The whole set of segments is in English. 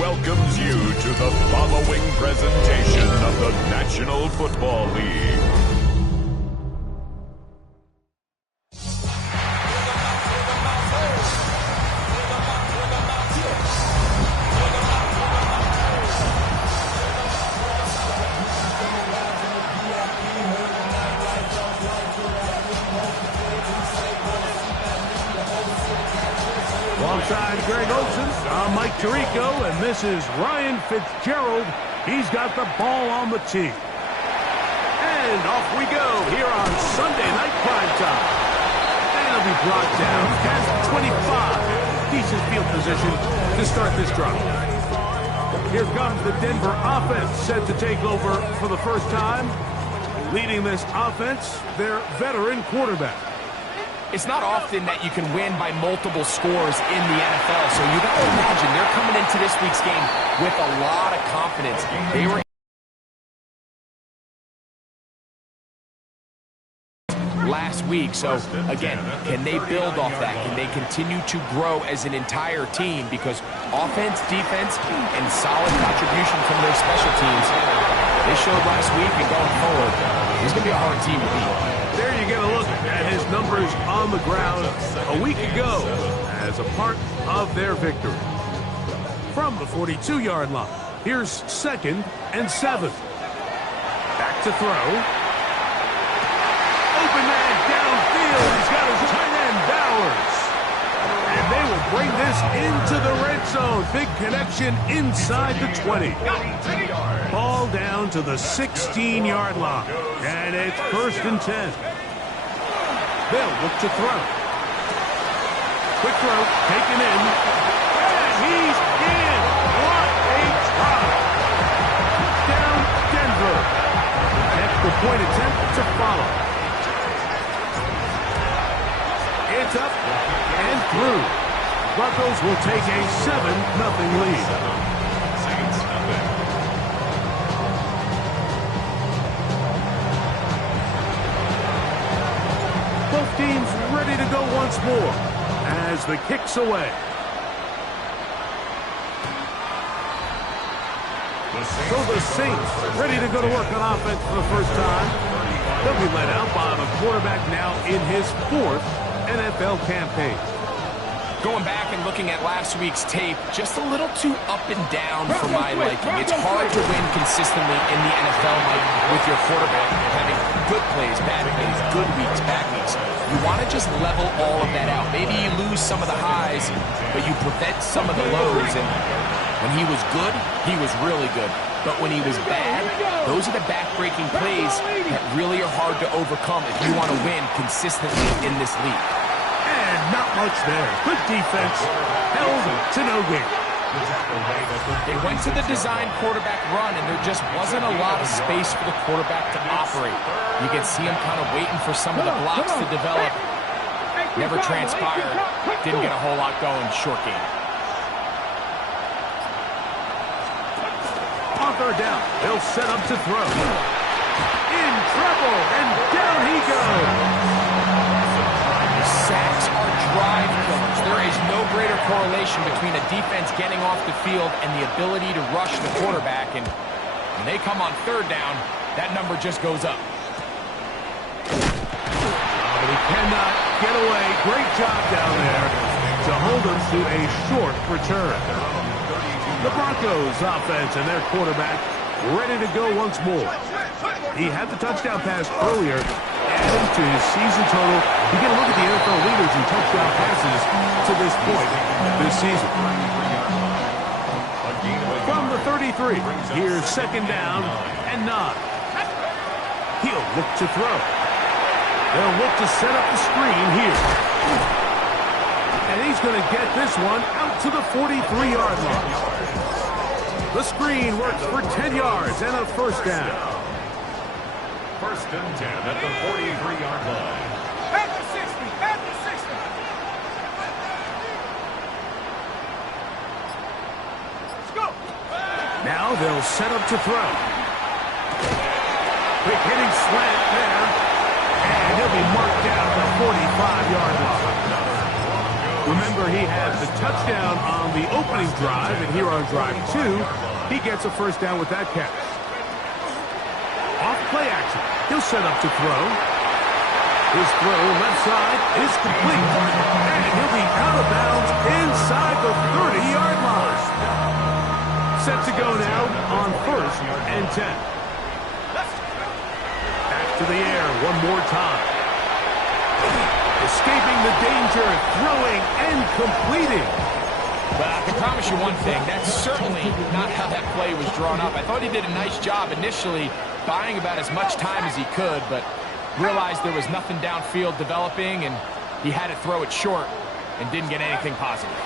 Welcomes you to the following presentation of the National Football League. Alongside Greg Olson, I'm Mike Tirico, and this is Ryan Fitzgerald. He's got the ball on the tee. And off we go here on Sunday Night Primetime. And it'll be brought down at 25. Decent field position to start this drive. Here comes the Denver offense set to take over for the first time. Leading this offense, their veteran quarterback. It's not often that you can win by multiple scores in the NFL, so you got to imagine they're coming into this week's game with a lot of confidence. They were last week, so again, can they build off that? Can they continue to grow as an entire team? Because offense, defense, and solid contribution from their special teams, they showed last week, and going forward, it's going to be a hard team to beat. There you get a look at his numbers on the ground a week ago as a part of their victory. From the 42-yard line, here's 2nd and 7. Back to throw. Open man downfield. He's got his tight end, Bowers. And they will bring this into the red zone. Big connection inside the 20. Ball down to the 16-yard line. And it's 1st and 10. They'll look to throw. Quick throw, taken in. And he's in. What a try. Down Denver. Extra point attempt to follow. It's up and through. Broncos will take a 7-0 lead. Both teams ready to go once more as the kick's away. So the Saints ready to go to work on offense for the first time. They'll be led out by the quarterback now in his 4th NFL campaign. Going back and looking at last week's tape, just a little too up and down for my liking. It's hard to win consistently in the NFL, Mike, with your quarterback having good plays, bad plays, good weeks, bad weeks. You want to just level all of that out. Maybe you lose some of the highs, but you prevent some of the lows. And when he was good, he was really good. But when he was bad, those are the back-breaking plays that really are hard to overcome if you want to win consistently in this league. And not much there. Good defense. Held to no gain. They went to the design quarterback run, and there just wasn't a lot of space for the quarterback to operate. You can see him kind of waiting for some of the blocks to develop. Never transpired. Didn't get a whole lot going. Short game. On 3rd down, they'll set up to throw. In trouble, and down he goes. Sacks are drive killers. There is no greater correlation between a defense getting off the field and the ability to rush the quarterback. And when they come on 3rd down, that number just goes up. But he cannot get away. Great job down there to hold him to a short return. The Broncos offense and their quarterback ready to go once more. He had the touchdown pass earlier, adding to his season total. You get a look at the NFL leaders in touchdown passes to this point this season. From the 33, here's 2nd down and 9. He'll look to throw. They'll look to set up the screen here. And he's going to get this one out to the 43-yard line. The screen works for 10 yards and a 1st down. 1st and 10 at the 43-yard line. At the 60, at the 60. Now Now they'll set up to throw. Quick hitting slant there. And he'll be marked down at the 45-yard line. Remember, he had the touchdown on the opening drive, and here on drive 2, he gets a first down with that catch. Off play action. He'll set up to throw. His throw left side is complete. And he'll be out of bounds inside the 30-yard line. Set to go now on 1st and 10. Back to the air one more time. Escaping the danger, throwing and completing. But I can promise you one thing, that's certainly not how that play was drawn up. I thought he did a nice job initially buying about as much time as he could, but realized there was nothing downfield developing, and he had to throw it short and didn't get anything positive.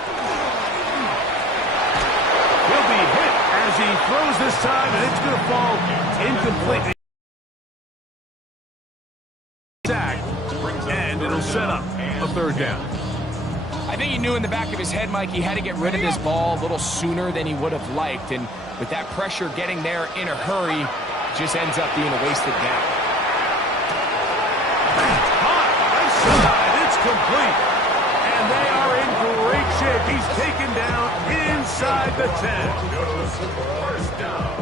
He'll be hit as he throws this time, and it's going to fall incomplete. Sack, and it'll set up a third down. I think he knew in the back of his head, Mike, he had to get rid of this ball a little sooner than he would have liked, and with that pressure getting there in a hurry, just ends up being a wasted down. It's complete. And they are in great shape. He's taken down inside the 10.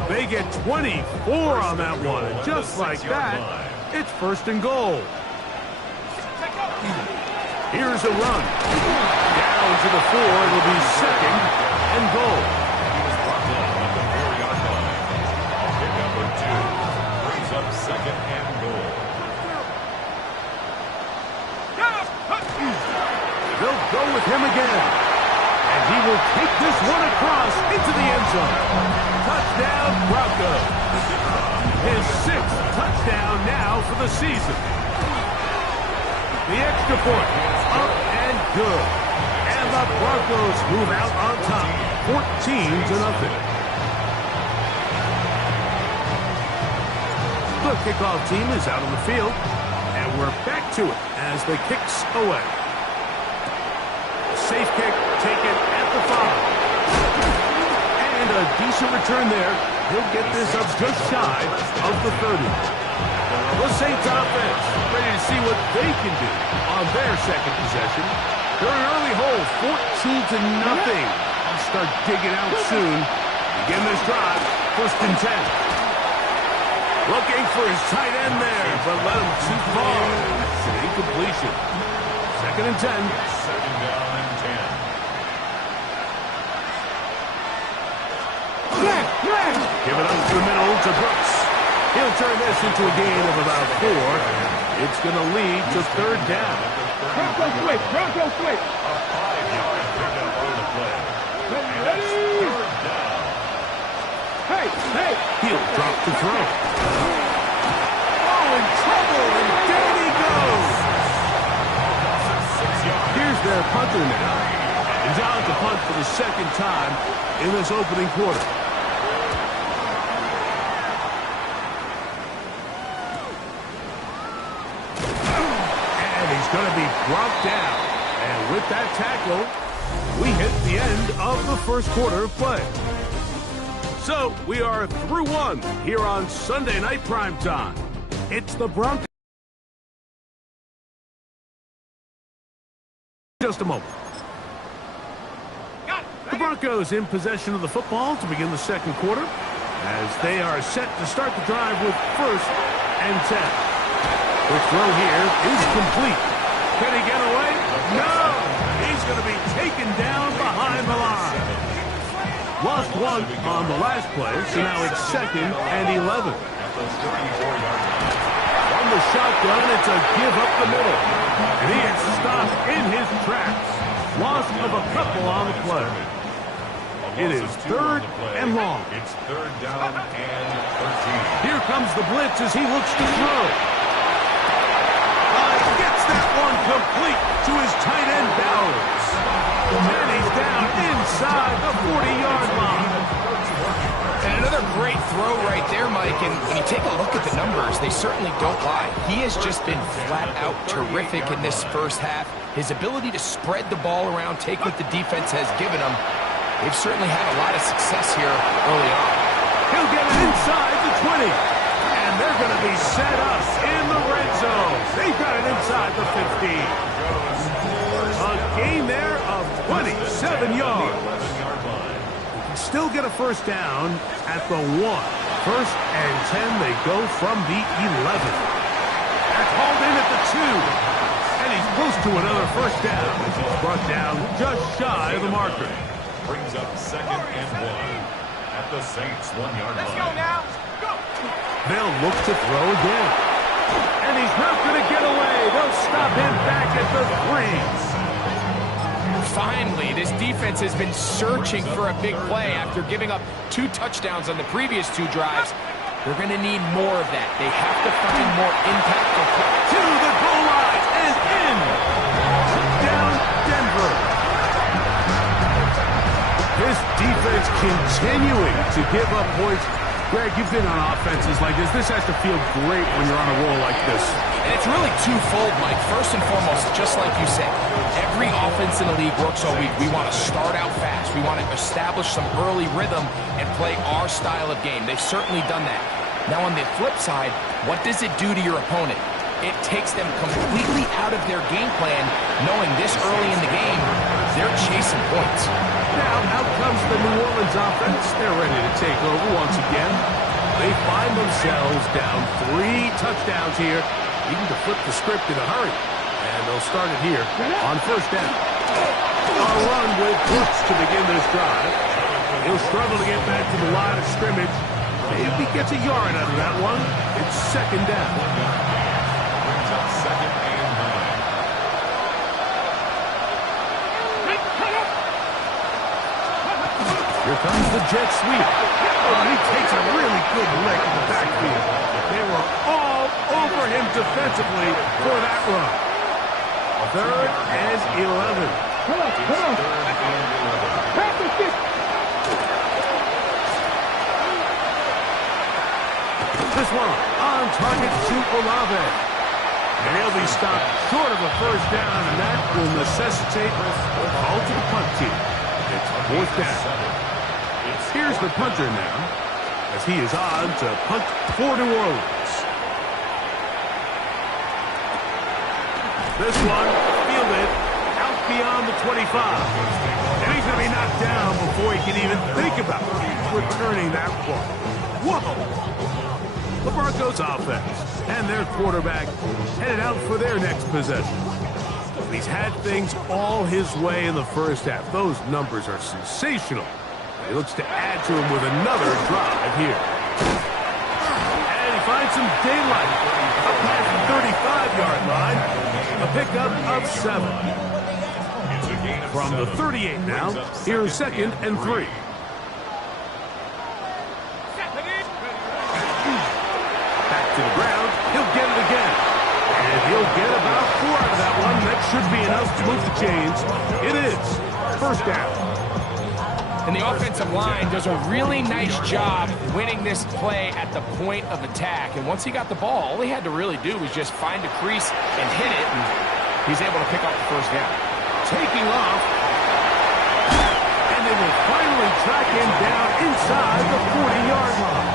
They get 24 on that one. And just like that, it's 1st and goal. Here's a run. Down to the 4. It'll be 2nd and goal. Number 2 brings up 2nd and goal. They'll go with him again. And he will take this one across into the end zone. Touchdown, Broncos. His 6th touchdown now for the season. The extra point, up and good. And the Broncos move out on top, 14-0. The kickoff team is out on the field, and we're back to it as the kicks away. Safe kick taken at the 5. And a decent return there. He'll get this up just shy of the 30. The Saints offense ready to see what they can do on their second possession. They're an early hole, 14-0. They'll start digging out soon. Begin this drive, 1st and 10. Looking for his tight end there, but let him too far. It's an incompletion. 2nd and 10. 2nd down and 10. Give it up to the middle to Brooks. He'll turn this into a gain of about 4. It's going to lead to 3rd down. Bronco switch, Bronco switch. A 5-yard pickup on the play. And it's 3rd down. Hey. He'll drop to throw. Oh, in trouble, and down he goes. Here's their punter now. He's out to punt for the 2nd time in this opening quarter. Going to be brought down. And with that tackle, we hit the end of the 1st quarter of play. So we are through 1 here on Sunday Night Primetime. It's the Broncos. Just a moment. The Broncos in possession of the football to begin the 2nd quarter as they are set to start the drive with 1st and 10. The throw here is complete. Can he get away? No! He's going to be taken down behind the line. Lost 1 on the last play, so now it's 2nd and 11. From the shotgun, it's a give up the middle. And he is stopped in his tracks. Loss of a couple on the play. It is 3rd and long. It's 3rd down and 13. Here comes the blitz as he looks to throw. That one complete to his tight end Bowers. And he's down inside the 40-yard line. And another great throw right there, Mike. And when you take a look at the numbers, they certainly don't lie. He has just been flat out terrific in this 1st half. His ability to spread the ball around, take what the defense has given him. They've certainly had a lot of success here early on. He'll get it inside the 20. And they're going to be set up in the red zone. They've got it inside the 15. A gain there of 27 yards. Still get a first down at the 1. First and 10, they go from the 11. That's hauled in at the 2. And he's close to another first down. He's brought down just shy of the marker. Brings up 2nd and 1 at the Saints' 1-yard line. Let's go now. Go. They'll look to throw again. And he's not going to get away. They'll stop him back at the 3. Finally, this defense has been searching for a big play after giving up 2 touchdowns on the previous 2 drives. They're going to need more of that. They have to find more impactful plays. To the goal line and in. Down Denver. This defense continuing to give up points. Greg, you've been on offenses like this. This has to feel great when you're on a roll like this. And it's really twofold, Mike. First and foremost, just like you said, every offense in the league works all week. We want to start out fast. We want to establish some early rhythm and play our style of game. They've certainly done that. Now, on the flip side, what does it do to your opponent? It takes them completely out of their game plan, knowing this early in the game, they're chasing points. Now, out comes the New Orleans offense. They're ready to take over once again. They find themselves down 3 touchdowns here. Even to flip the script in a hurry. And they'll start it here on first down. A run with Brooks to begin this drive. He'll struggle to get back to the line of scrimmage. Maybe he gets a yard out of that one. It's 2nd down. Brings up 2nd and 9. Here comes the jet sweep. Oh, he takes a really good lick in the backfield. They were all over him defensively for that run. 3rd and 11. Come on, come on. Practice this. This one on target to Olave. And he'll be stopped short of a first down, and that will necessitate a call to the punt team. It's 4th down. Here's the punter now, as he is on to punt for New Orleans. This one fielded out beyond the 25. And he's going to be knocked down before he can even think about returning that ball. Whoa! The Broncos offense and their quarterback headed out for their next possession. He's had things all his way in the first half. Those numbers are sensational. He looks to add to him with another drive here. And he finds some daylight up past the 35-yard line. A pickup of 7. From the 38 now, here's 2nd and 3. Back to the ground. He'll get it again. And he'll get about 4 out of that one. That should be enough to move the chains. It is 1st down. And the offensive line does a really nice job winning this play at the point of attack. And once he got the ball, all he had to really do was just find a crease and hit it, and he's able to pick up the first down. Taking off, and they will finally track him down inside the 40-yard line.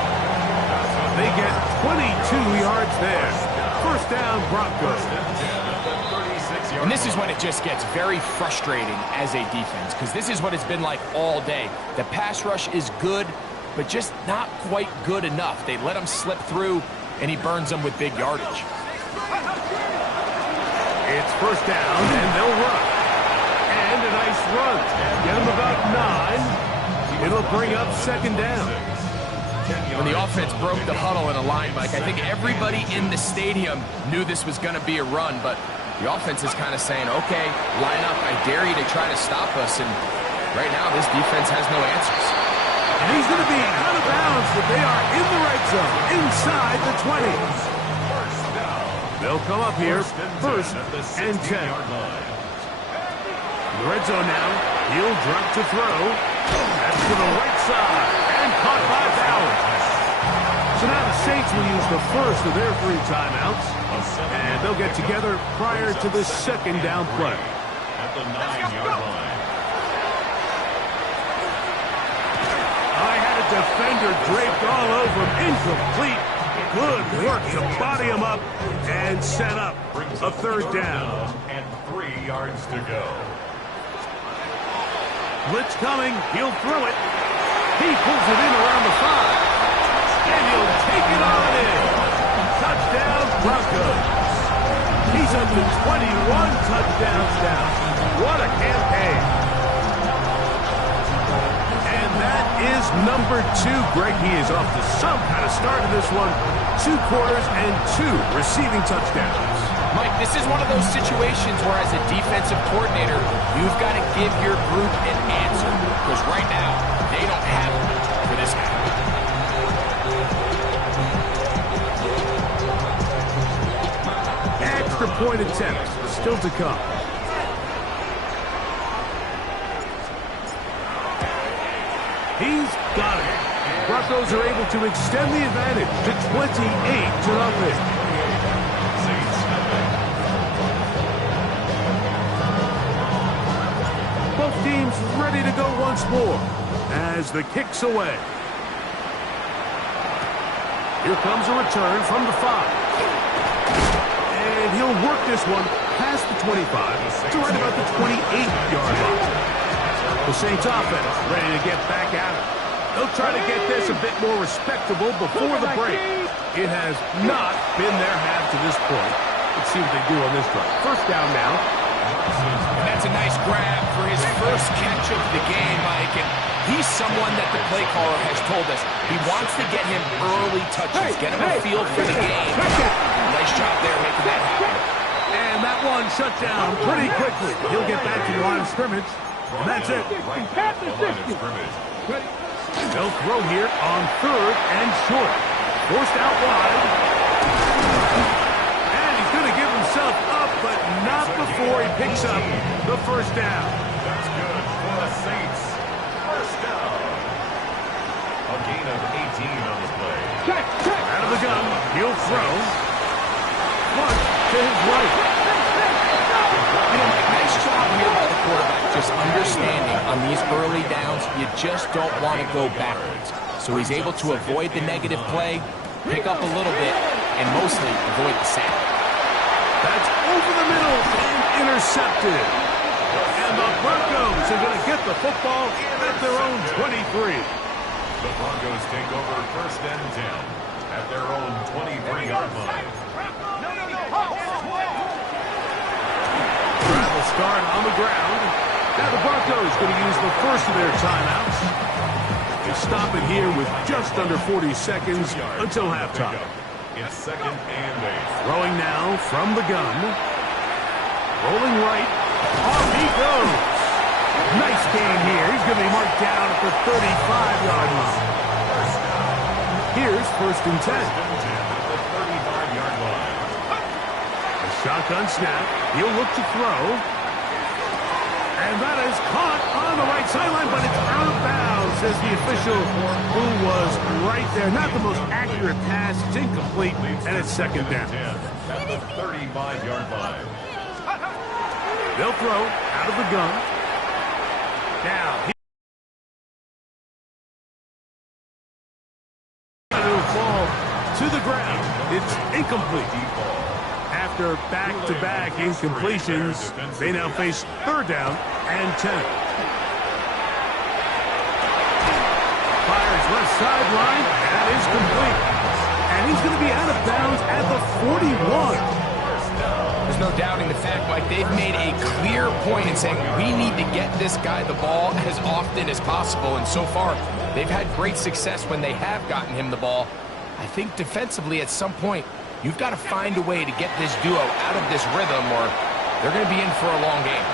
They get 22 yards there. First down, Broncos. And this is when it just gets very frustrating as a defense, because this is what it's been like all day. The pass rush is good, but just not quite good enough. They let him slip through, and he burns them with big yardage. It's first down, and they'll run. And a nice run. Get him about 9. It'll bring up 2nd down. When the offense broke the huddle in a line, Mike, I think everybody in the stadium knew this was going to be a run, but the offense is kind of saying, okay, line up. I dare you to try to stop us. And right now, this defense has no answers. And he's going to be out of bounds, but they are in the red zone, inside the 20. They'll come up here, 1st and 10. In the red zone now, he'll drop to throw. That's to the right side, and caught by Bowers. So now the Saints will use the first of their 3 timeouts, and they'll get together prior to the 2nd down play. At the 9-yard line. I had a defender draped all over him. Incomplete. Good work to body him up and set up a third down. And 3 yards to go. Blitz coming. He'll throw it. He pulls it in around the 5. And he'll take it on in. Touchdown, Broncos. He's up to 21 touchdowns now. What a campaign. And that is number 2. Greg, he is off to some kind of start in this one. 2 quarters and 2 receiving touchdowns. Mike, this is one of those situations where as a defensive coordinator, you've got to give your group an answer. Because right now, they don't have it for this guy. Extra point attempt still to come. He's got it. Broncos are able to extend the advantage to 28-0. Both teams ready to go once more as the kick's away. Here comes a return from the 5. And he'll work this one past the 25 to right about the 28-yard line. The Saints offense ready to get back at it. They'll try to get this a bit more respectable before the break. It has not been their half to this point. Let's see what they do on this drive. First down now. And that's a nice grab for his first catch of the game, Mike. And he's someone that the play caller has told us he wants to get him early touches, get him a feel for the game. Nice job there making that happen. And that one shut down pretty quickly. He'll get back to the line of scrimmage. And that's it. They'll throw here on 3rd and short. Forced out wide. And he's going to give himself up, but not before he picks up the first down. That's good for the Saints. First down. A gain of 18 on the play. Out of the gun. He'll throw. One to his right. Nice job here by the quarterback, just understanding on these early downs, you just don't want to go backwards. So he's able to avoid the negative play, pick up a little bit, and mostly avoid the sack. That's over the middle and intercepted. And the Broncos are going to get the football at their own 23. The Broncos take over first and 10 at their own 23-yard line. Travel start on the ground. Now the Broncos going to use the first of their timeouts. They stop it here with just under 40 seconds until halftime. It's 2nd and 8. Throwing now from the gun. Rolling right. Off he goes. Nice gain here. He's going to be marked down at the 35-yard line. Here's 1st and 10. At the 35-yard line. A shotgun snap. He'll look to throw. And that is caught on the right sideline, but it's out of bounds, says the official who was right there. Not the most accurate pass. It's incomplete, and it's 2nd down. At the 35-yard line. They'll throw out of the gun. Now, he'll fall to the ground. It's incomplete. After back-to-back incompletions, they now face 3rd down and 10. Fires left sideline. That is complete. And he's going to be out of bounds at the 41. There's no doubting the fact, Mike, they've made a clear point in saying we need to get this guy the ball as often as possible. And so far, they've had great success when they have gotten him the ball. I think defensively at some point, you've got to find a way to get this duo out of this rhythm or they're going to be in for a long game.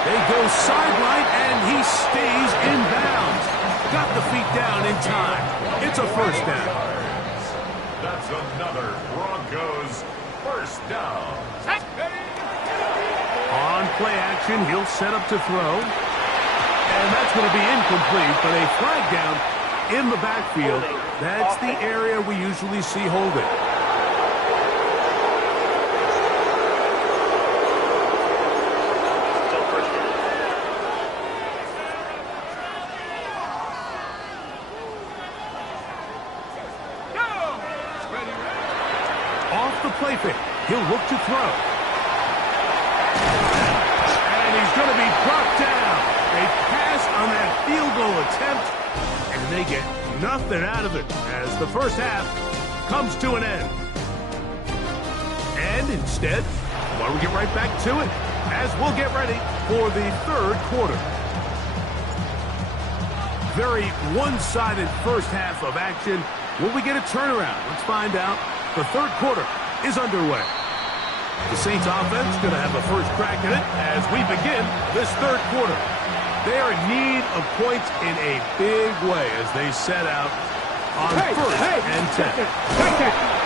They go sideline, and he stays in bounds. Got the feet down in time. It's a first down. That's another Broncos first down. On play action, he'll set up to throw. And that's going to be incomplete, but a flag down in the backfield. That's the area we usually see holding. He'll look to throw. And he's going to be brought down. They pass on that field goal attempt, and they get nothing out of it as the first half comes to an end. And instead, why don't we get right back to it as we'll get ready for the third quarter. Very one-sided first half of action. Will we get a turnaround? Let's find out. The third quarter is underway. The Saints offense going to have a first crack at it as we begin this third quarter. They are in need of points in a big way as they set out on first and 10.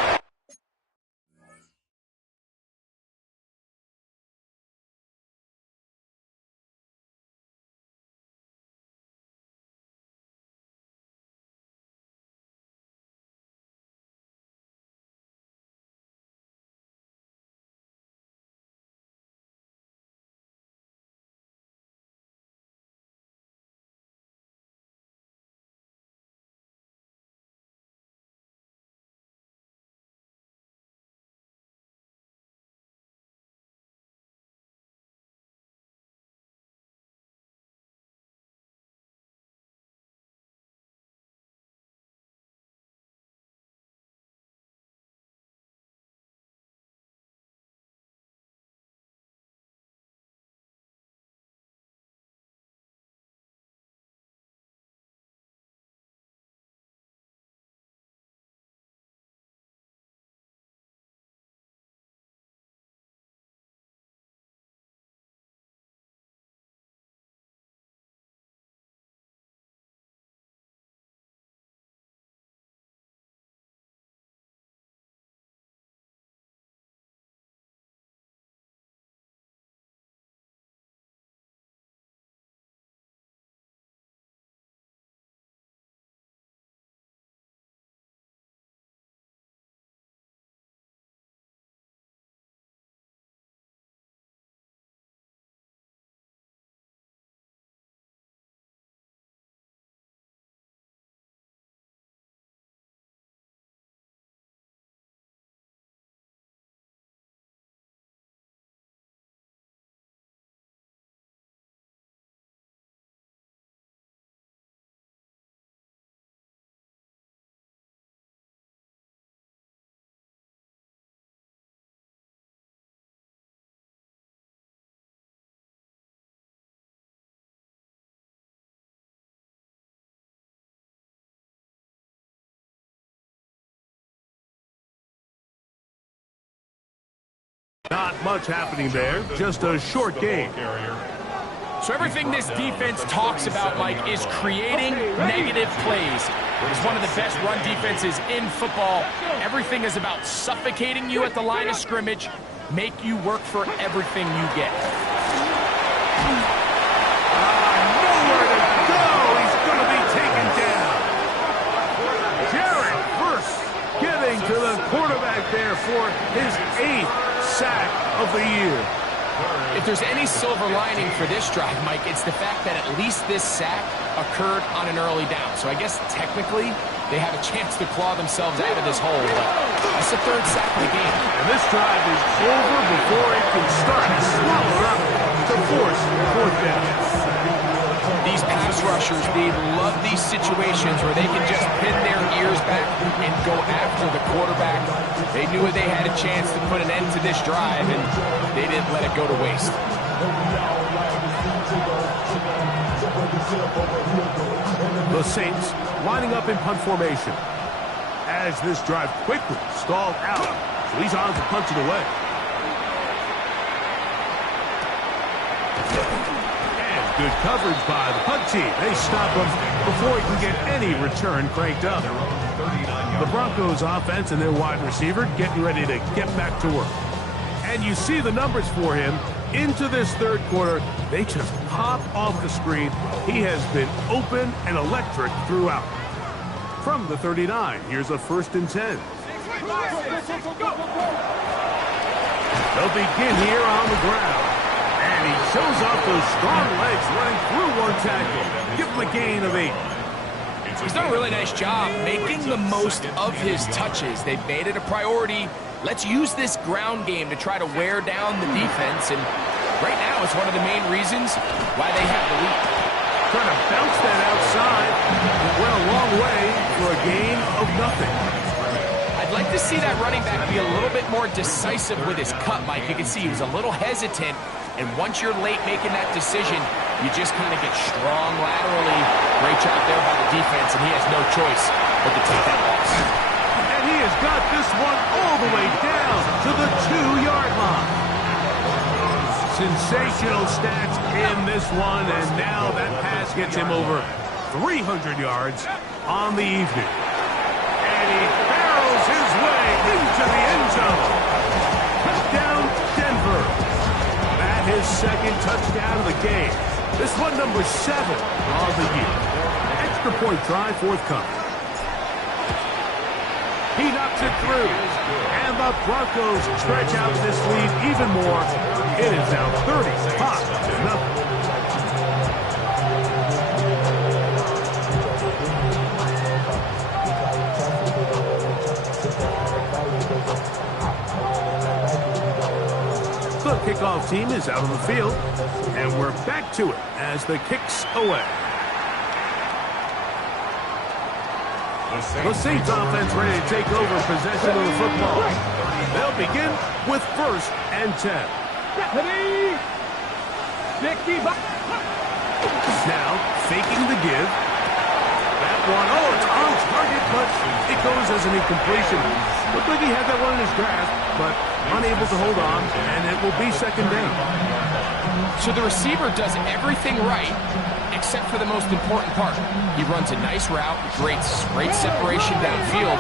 Not much happening there, just a short game. So everything this defense talks about, Mike, is creating negative plays. It's one of the best run defenses in football. Everything is about suffocating you at the line of scrimmage, make you work for everything you get. Nowhere to go! He's going to be taken down. Jared Verse getting to the quarterback there for his 8th sack of the year. If there's any silver lining for this drive, Mike, it's the fact that at least this sack occurred on an early down. So I guess technically they have a chance to claw themselves out of this hole, but that's the 3rd sack of the game. And this drive is over before it can start. He's swallowed up to force 4th down. These pass rushers, they love these situations where they can just pin their ears back and go after the quarterback. They knew they had a chance to put an end to this drive, and they didn't let it go to waste. The Saints lining up in punt formation as this drive quickly stalled out. So he's on to punt it away. Good coverage by the punt team. They stop him before he can get any return cranked up. The Broncos offense and their wide receiver getting ready to get back to work. And you see the numbers for him into this third quarter. They just pop off the screen. He has been open and electric throughout. From the 39, here's a 1st and 10. They'll begin here on the ground. And he shows off those strong legs running through one tackle. Give him a gain of 8. He's done a really nice job making the most of his touches. They've made it a priority Let's use this ground game to try to wear down the defense, and right now it's one of the main reasons why they have the lead. Trying to bounce that outside. It went a long way for a gain of nothing. I'd like to see that running back be a little bit more decisive with his cut, Mike. You can see he was a little hesitant, and once you're late making that decision, you just kind of get strong laterally. Great job there by the defense, and he has no choice but to take that loss. And he has got this one all the way down to the 2-yard line. Sensational stats in this one, and now that pass gets him over 300 yards on the evening. And he barrels his way into the end zone. Touchdown, Denver. That his second touchdown of the game. This one number 7 of the year. Extra point try forthcoming. He knocks it through. And the Broncos stretch out this lead even more. It is now 35-0. The kickoff team is out on the field, and we're back to it as the kick's away. The Saints offense ready to take over possession of the football. They'll begin with 1st and 10. Now, faking the give. That one, it's on target, but it goes as an incompletion. Looked like he had that one in his grasp, but unable to hold on, and it will be 2nd down. So the receiver does everything right, except for the most important part. He runs a nice route, great separation downfield,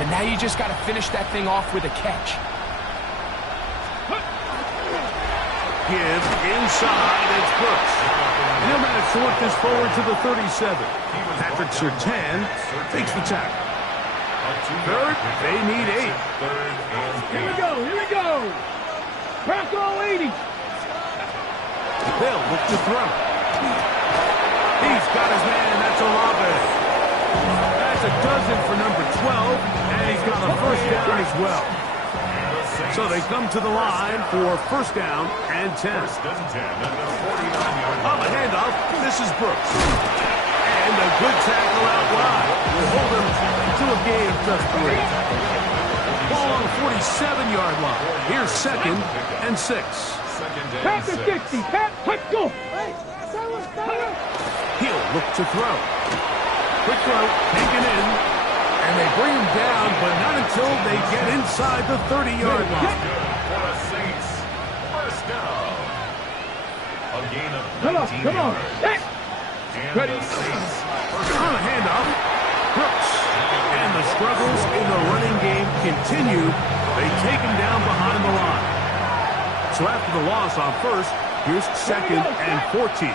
but now you just got to finish that thing off with a catch. Give inside, it's Brooks. And he'll manage to work this forward to the 37. Patrick Surtain takes the tackle. 3rd, they need 8. Here we go. Pass all 80. They'll look to throw. He's got his man, that's Olave. That's a dozen for number 12, and he's got a 1st down as well. So they come to the line for 1st down and 10. On the handoff, this is Brooks. And a good tackle out wide will hold him to a gain of just 3. Ball on the 47-yard line. Here's 2nd and 6. Pat the 60. Pat, let's go. He'll look to throw. Quick throw, taken in. And they bring him down, but not until they get inside the 30-yard line. For the Saints, 1st down. A gain of 19 Come on. yards. And Ready. the Saints On a handoff, Brooks. And the struggles in the running game continue. They take him down behind the line. So after the loss on 1st, here's 2nd and 14.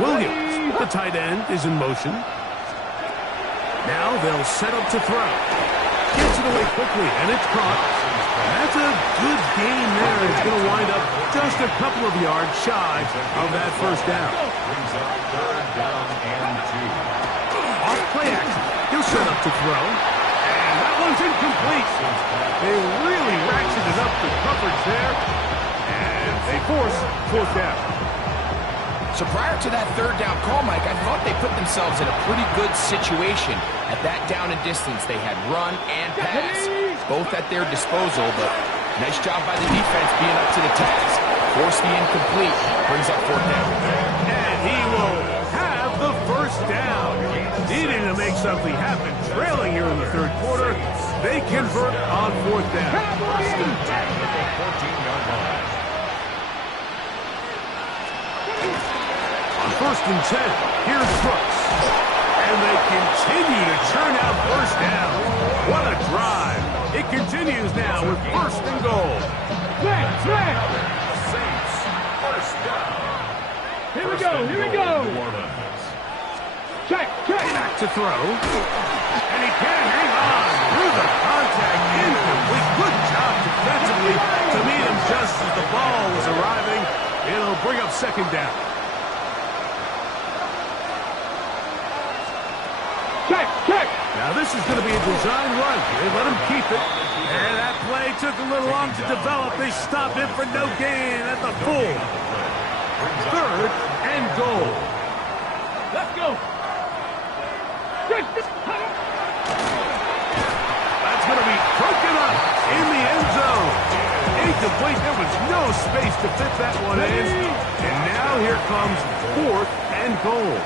Williams, the tight end, is in motion. Now they'll set up to throw. Gets it away quickly, and it's caught. And that's a good gain there. It's going to wind up just a couple of yards shy of that 1st down. brings up 3rd down and 2. Off play action. He'll set up to throw. And that one's incomplete. They really ratcheted up the coverage there. And they force 4th down. So prior to that 3rd down call, Mike, I thought they put themselves in a pretty good situation. At that down and distance, they had run and pass, both at their disposal, but nice job by the defense being up to the task. Force the incomplete, brings up 4th down. And he will have the 1st down. Needing to make something happen, trailing here in the 3rd quarter. They convert on 4th down. 14-yard line. 1st and 10. Here's Brooks. And they continue to churn out 1st down. What a drive. It continues now with 1st and goal. Flag. Saints, 1st down. Here we go. New Orleans. Check. Back to throw. And he can hang on through the contact. Incomplete. Good job defensively to meet him just as the ball was arriving. It'll bring up 2nd down. Check. Now this is going to be a design run. They let him keep it. And that play took a little long to develop. They stopped it for no gain at the full. 3rd and goal. Let's go. That's going to be broken up in the end zone. Incomplete. There was no space to fit that one in. And now here comes 4th and goal.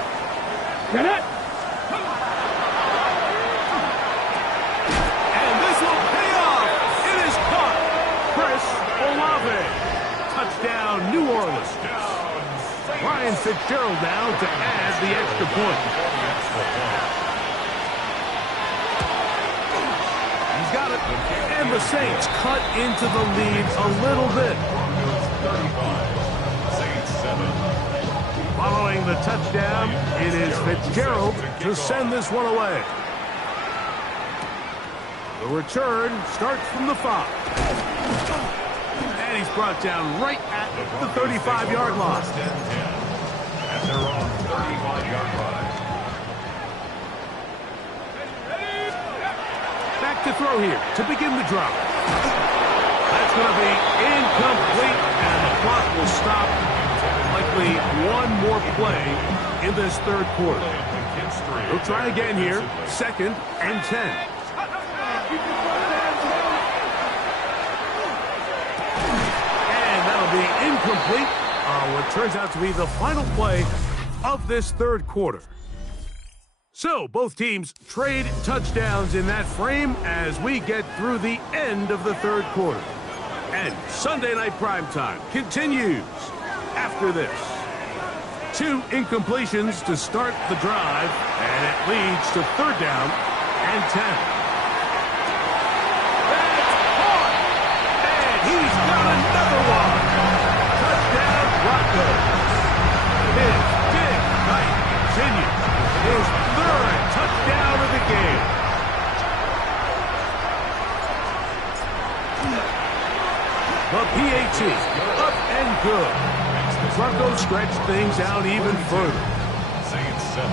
Get it. And this will pay off. It is caught. Chris Olave. Touchdown, New Orleans. Ryan Fitzgerald now to add the extra point. He's got it. And the Saints cut into the lead a little bit. 35, Saints 7. Following the touchdown, it is Fitzgerald to send this one away. The return starts from the 5. And he's brought down right at the 35-yard line. At their own 35-yard line. Back to throw here to begin the drive. That's going to be incomplete, and the clock will stop. Likely one more play in this 3rd quarter. We'll try again here. 2nd and 10. And that'll be incomplete. What turns out to be the final play of this 3rd quarter. So both teams trade touchdowns in that frame as we get through the end of the 3rd quarter. And Sunday Night Primetime continues after this. 2 incompletions to start the drive, and it leads to 3rd down and 10. That's caught! And he's got another one! Touchdown, Broncos. His big night continues. His 3rd touchdown of the game. The PAT, up and good. Broncos stretch things out even further. Saints 7.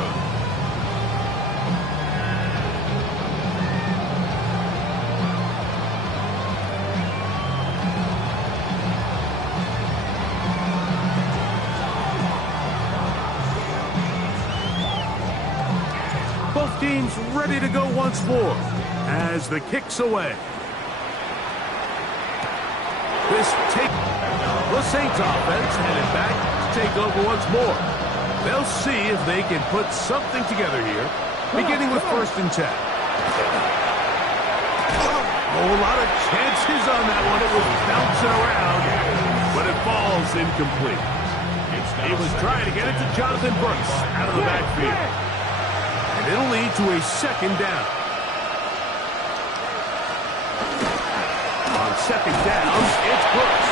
Both teams ready to go once more as the kick's away. This take the Saints offense headed back to take over once more. They'll see if they can put something together here, beginning with 1st and 10. A whole lot of chances on that one. It was bouncing around, but it falls incomplete. He was trying to get it to Jonathan Brooks out of the backfield. And it'll lead to a 2nd down. On 2nd down, it's Brooks.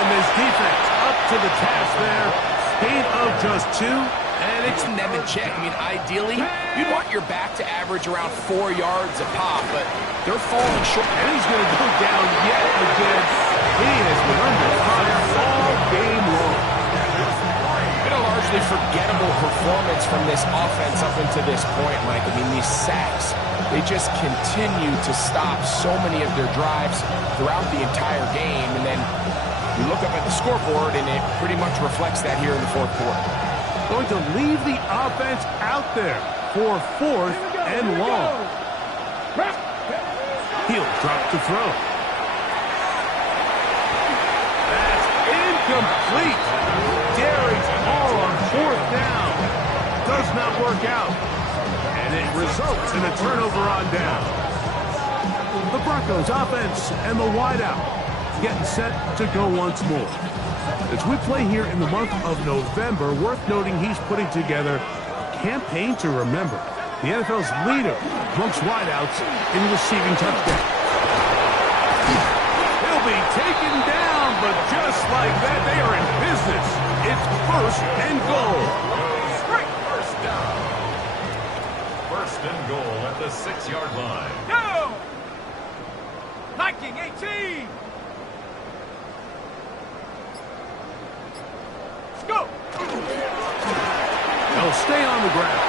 And this defense up to the task there. Gain of just 2. And it's them in check. I mean, ideally, you'd want your back to average around 4 yards a pop, but they're falling short. And he's going to go down yet again. He has been under fire all game long. Been a largely forgettable performance from this offense up until this point, Mike. I mean, these sacks, they just continue to stop so many of their drives throughout the entire game. And then you look up at the scoreboard, and it pretty much reflects that here in the 4th quarter. Going to leave the offense out there for 4th and long. He'll drop to throw. That's incomplete. Daring's all on 4th down. Does not work out. And it results in a turnover on down. The Broncos offense and the wideout getting set to go once more. As we play here in the month of November, worth noting he's putting together a campaign to remember. The NFL's leader amongst wideouts in receiving touchdowns. He'll be taken down, but just like that, they are in business. It's 1st and goal. First down. 1st and goal at the 6-yard line. Go! Viking 18! Go! They'll stay on the ground.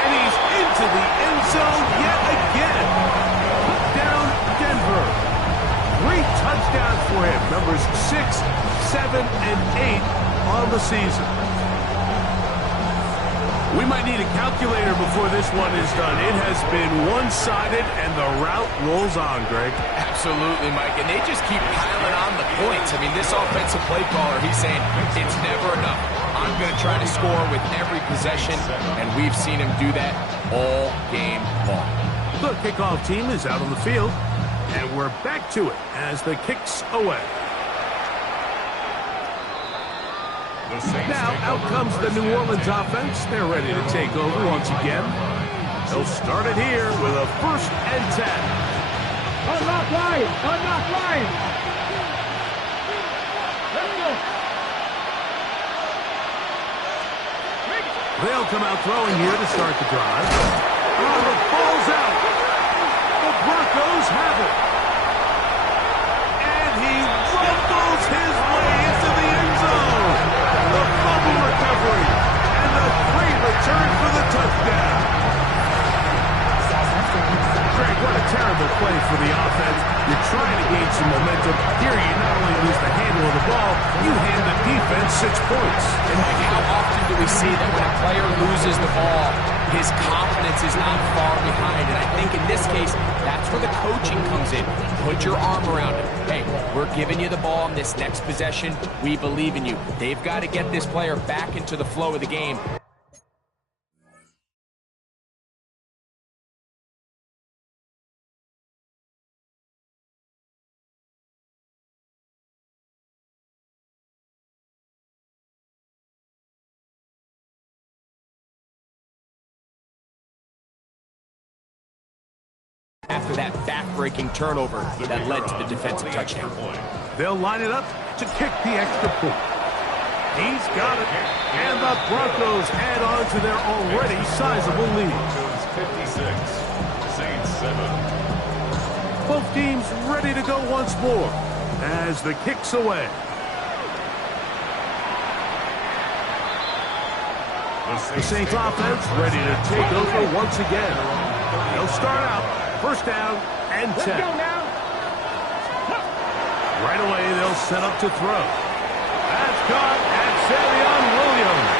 And he's into the end zone yet again. Down Denver. 3 touchdowns for him. Numbers 6, 7, and 8 on the season. We might need a calculator before this one is done. It has been one-sided, and the route rolls on, Greg. Absolutely, Mike. And they just keep piling on the points. I mean, this offensive play caller, he's saying it's never enough. I'm going to try to score with every possession, and we've seen him do that all game long. The kickoff team is out on the field, and we're back to it as the kick's away. Now out comes the New Orleans offense. They're ready to take over once again. They'll start it here with a 1st and 10. Unlock line! Unlock line! Let's go! They'll come out throwing here to start the drive. Oh, the ball's out. The Broncos have it. And he rumbles his way into the end zone. The fumble recovery, and the great return for the touchdown. Greg, what a terrible play for the offense. You're trying to gain some momentum. Here you not only lose the handle of the ball, you hand the defense 6 points. And Mike, how often do we see that when a player loses the ball, his confidence is not far behind? And I think in this case, that's where the coaching comes in. Put your arm around him. Hey, we're giving you the ball on this next possession. We believe in you. They've got to get this player back into the flow of the game. After that back-breaking turnover that led to the defensive touchdown. They'll line it up to kick the extra point. He's got it, and the Broncos add on to their already sizable lead. 56, Saints 7. Both teams ready to go once more as the kick's away. The Saints offense ready to take over once again. They'll start out 1st down and 10. Let's go now! Right away, they'll set up to throw. That's caught at Savion Williams.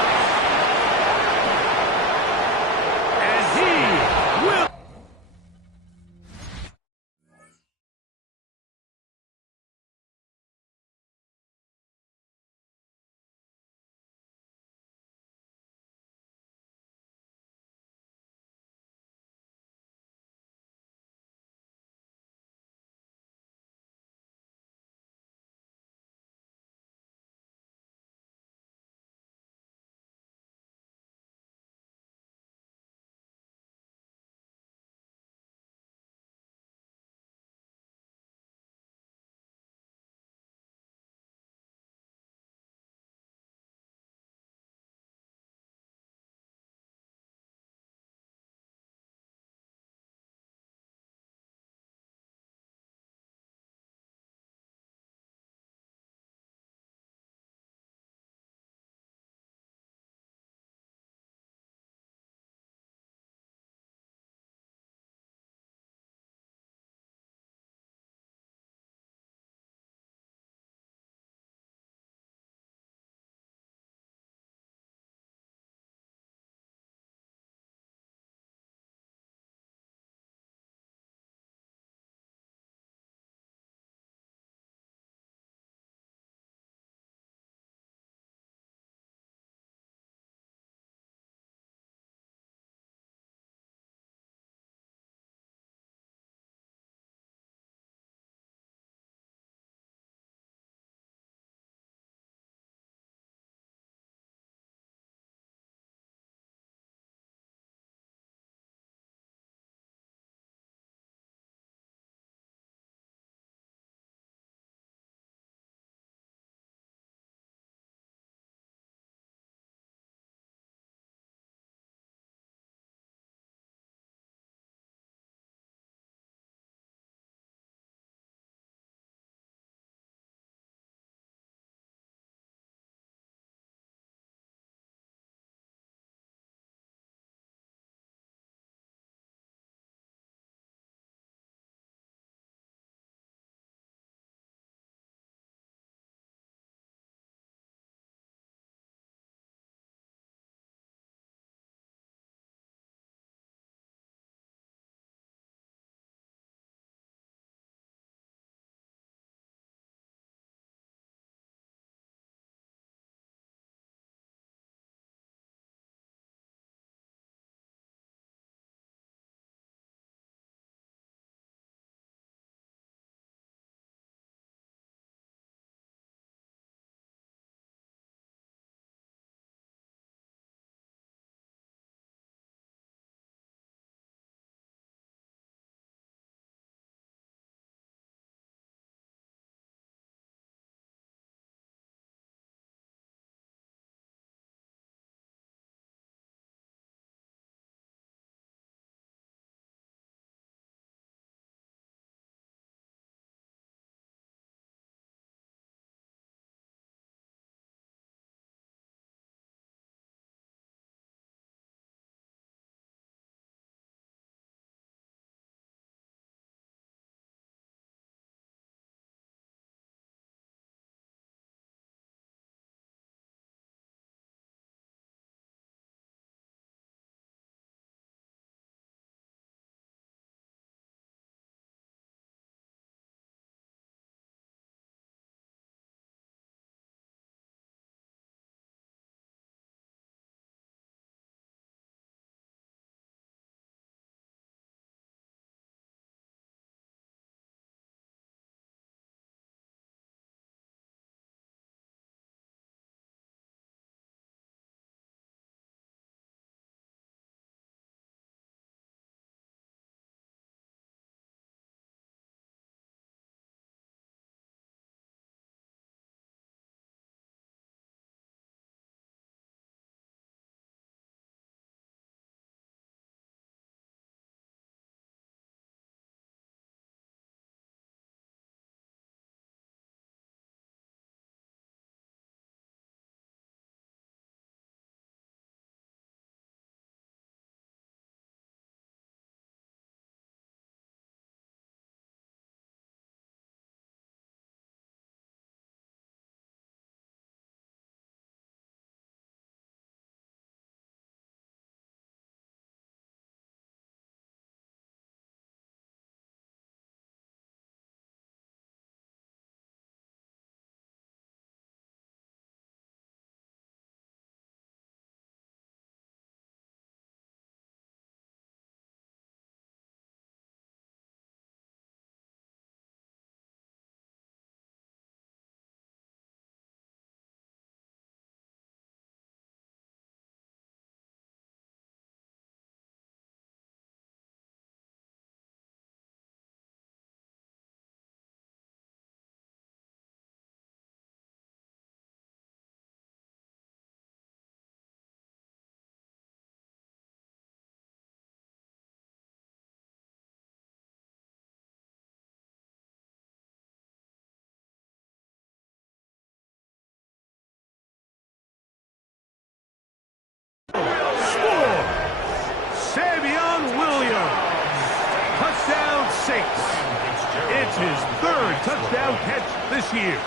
his third touchdown catch this year.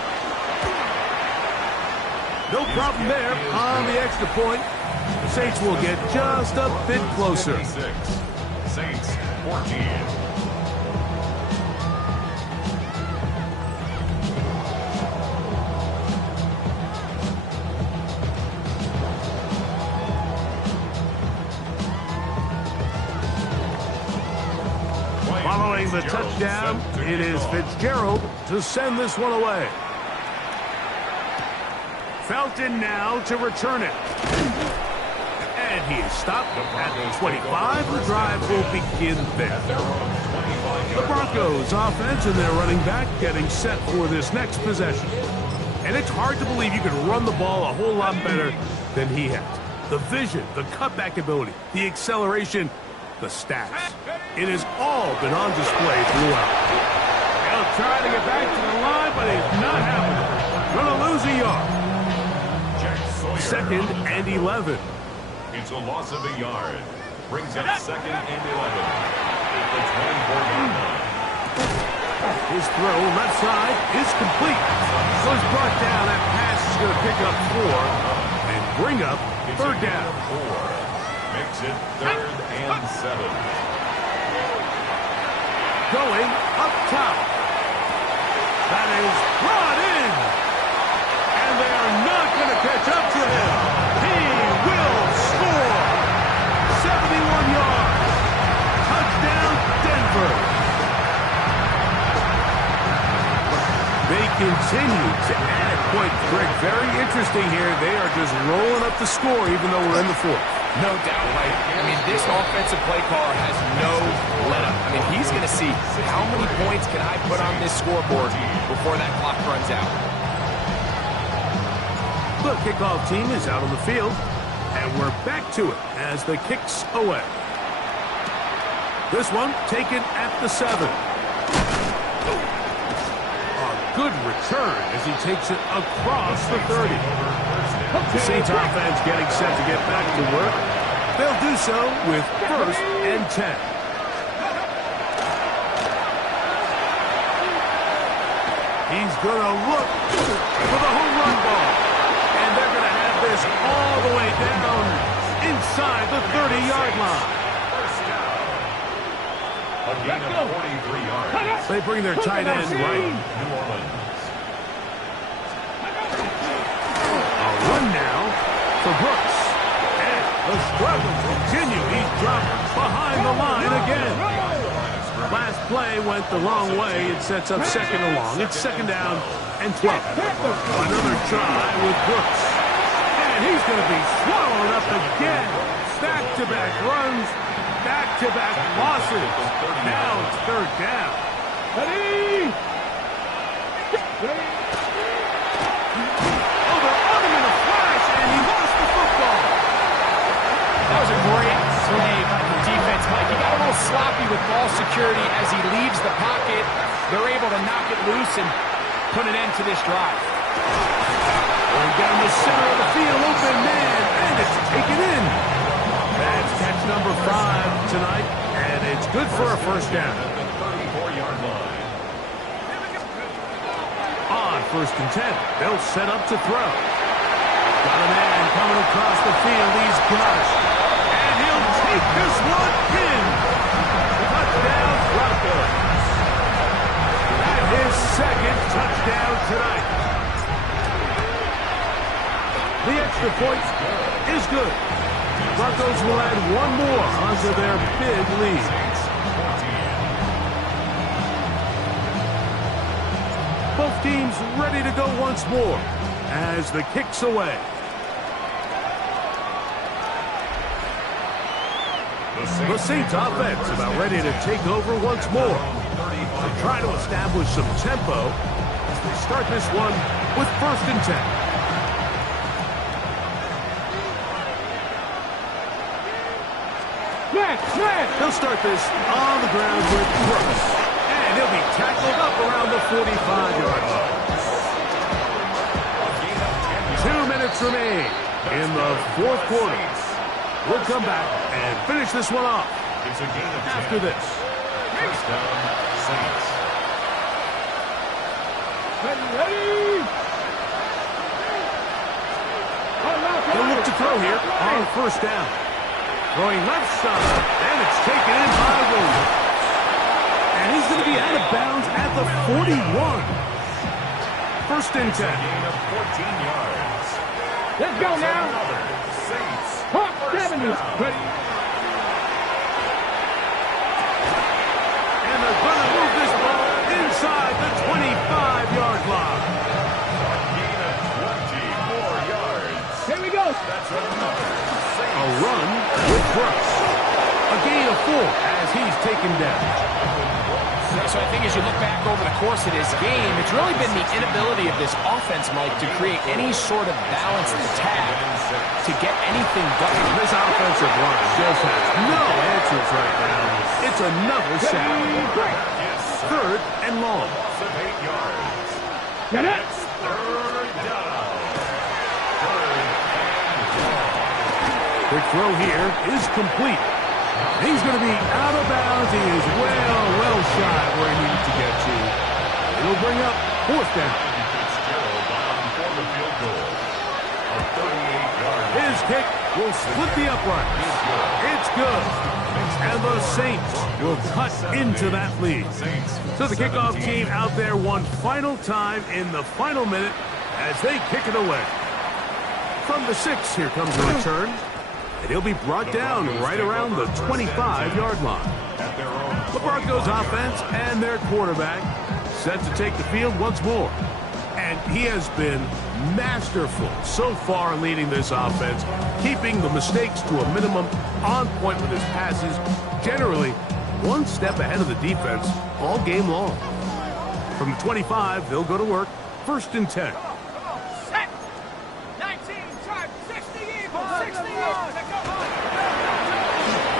No problem there on the extra point. The Saints will get just a bit closer. Saints 14. Following the touchdown, it is Fitzgerald to send this one away. Felton now to return it. And he is stopped at the 25. The drive will begin there. The Broncos offense and their running back getting set for this next possession. And it's hard to believe you can run the ball a whole lot better than he has. The vision, the cutback ability, the acceleration, the stats. It has all been on display throughout. He'll try to get back to the line, but it's not happening. Gonna lose a yard. 2nd and 11. It's a loss of a yard. Brings up 2nd and 11. At the 24-yard line. His throw left side is complete. So he's brought down. That pass is going to pick up 4 and bring up 3rd down. 4. Makes it 3rd and 7. Going up top. That is brought in. And they are not going to catch up to him. He will score. 71 yards. Touchdown, Denver. They continue to add points. Greg, very interesting here. They are just rolling up the score even though we're in the 4th. No doubt, right? I mean, this offensive play caller has no let-up. I mean, he's going to see how many points can I put on this scoreboard before that clock runs out. The kickoff team is out on the field, and we're back to it as the kick's away. This one taken at the 7. A good return as he takes it across the 30. The Saints offense getting set to get back to work. They'll do so with 1st and 10. He's going to look for the home run ball. And they're going to have this all the way down inside the 30-yard line. A gain of 43 yards. They bring their tight end right. New Orleans. A run now for Brooks. And the struggles continue. He's dropped behind the line again. Last play went the wrong way. It sets up 2nd and long. It's 2nd down and 12. Another try with Brooks. And he's going to be swallowed up again. Back-to-back runs. Back-to-back losses. Now it's 3rd down. Ready? Oh, they're on him in a flash, and he lost the football. That was a great play by the defense, Mike. He got a little sloppy with ball security as he leaves the pocket. They're able to knock it loose and put an end to this drive. Down the center of the field, open man, and it's taken in. That's catch number 5 tonight, and it's good for a 1st down. At the 34-yard line. On 1st and 10, they'll set up to throw. Got a man coming across the field. He's got it. And he'll take this one in. Touchdown, Broncos. And his 2nd touchdown tonight. The extra point is good. Broncos will add one more onto their big lead. Both teams ready to go once more as the kick's away. The Saints offense about ready to take over once more. They try to establish some tempo as they start this one with 1st and 10. They'll start this on the ground with Brooks. And he'll be tackled up around the 45-yard line. 2 minutes remain in the 4th quarter. We'll come back and finish this one off It's a gain of 10. after this. 1st down, Saints. Ready. He'll look to throw here on first down. Throwing left side, and it's taken in by Williams. And he's going to be out of bounds at the 41. First and 10. Gain of 14 yards. Let's go now. Saints. Hawk 70. Ready. And they're going to move this ball inside the 25-yard line. Gain of 24 yards. Here we go. That's another Saints. A run with Brooks. A gain of 4 as he's taken down. So I think as you look back over the course of this game, it's really been the inability of this offense, Mike, to create any sort of balanced attack to get anything done. This offensive line just has no answers right now. It's another sack. Third and long. 8 yards. Get it. It's third down. Third and long. Quick throw here is complete. He's going to be out of bounds. He is well shy where he needed to get to. It'll bring up fourth down. Fitzgerald on for the field goal. A 38-yard. His kick will split the uprights. It's good. And the Saints will cut into that lead. So the kickoff team out there one final time in the final minute as they kick it away. From the 6, here comes the return. And he'll be brought down right around the 25-yard line. The Broncos offense and their quarterback set to take the field once more. And he has been masterful so far in leading this offense, keeping the mistakes to a minimum, on point with his passes, generally one step ahead of the defense all game long. From the 25, they'll go to work, first and 10. Set. 19, try 60 evil, 60 evil.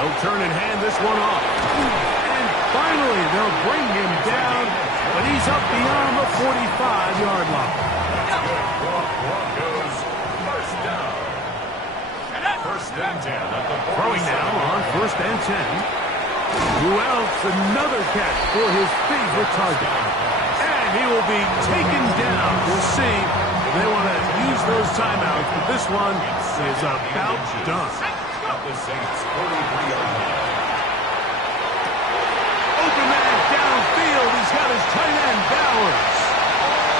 They'll turn and hand this one off. And finally, they'll bring him down, but he's up beyond the 45-yard line. Broncos first down. First and 10 at the Throwing now on first and 10. Who else? Another catch for his favorite target. And he will be taken down. We'll see if they want to use those timeouts, but this one is about done. At the Saints 43-yard line. Open man downfield. He's got his tight end, Bowers.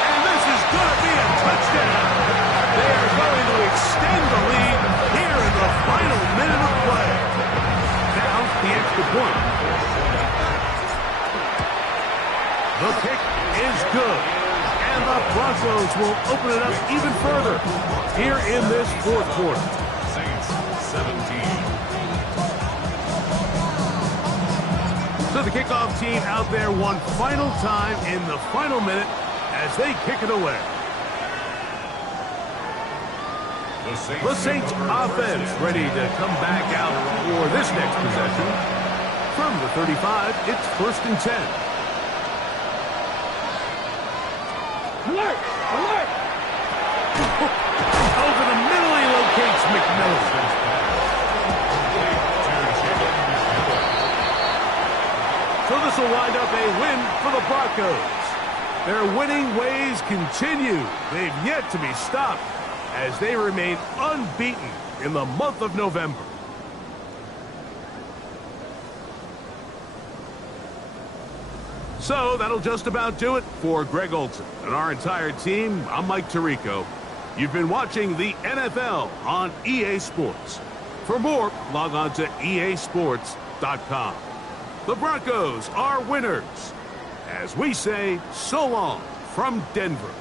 And this is going to be a touchdown. They are going to extend the lead here in the final minute of play. Now, the extra point. The kick is good. And the Broncos will open it up even further here in this fourth quarter. Saints 17. So the kickoff team out there one final time in the final minute as they kick it away. The Saints offense ready to come back out for this next possession. From the 35, it's first and 10. Alert. Alert. Over the middle, he locates McMillan. So this will wind up a win for the Broncos. Their winning ways continue. They've yet to be stopped as they remain unbeaten in the month of November. So that'll just about do it for Greg Olson and our entire team. I'm Mike Tirico. You've been watching the NFL on EA Sports. For more, log on to easports.com. The Broncos are winners. As we say, so long from Denver.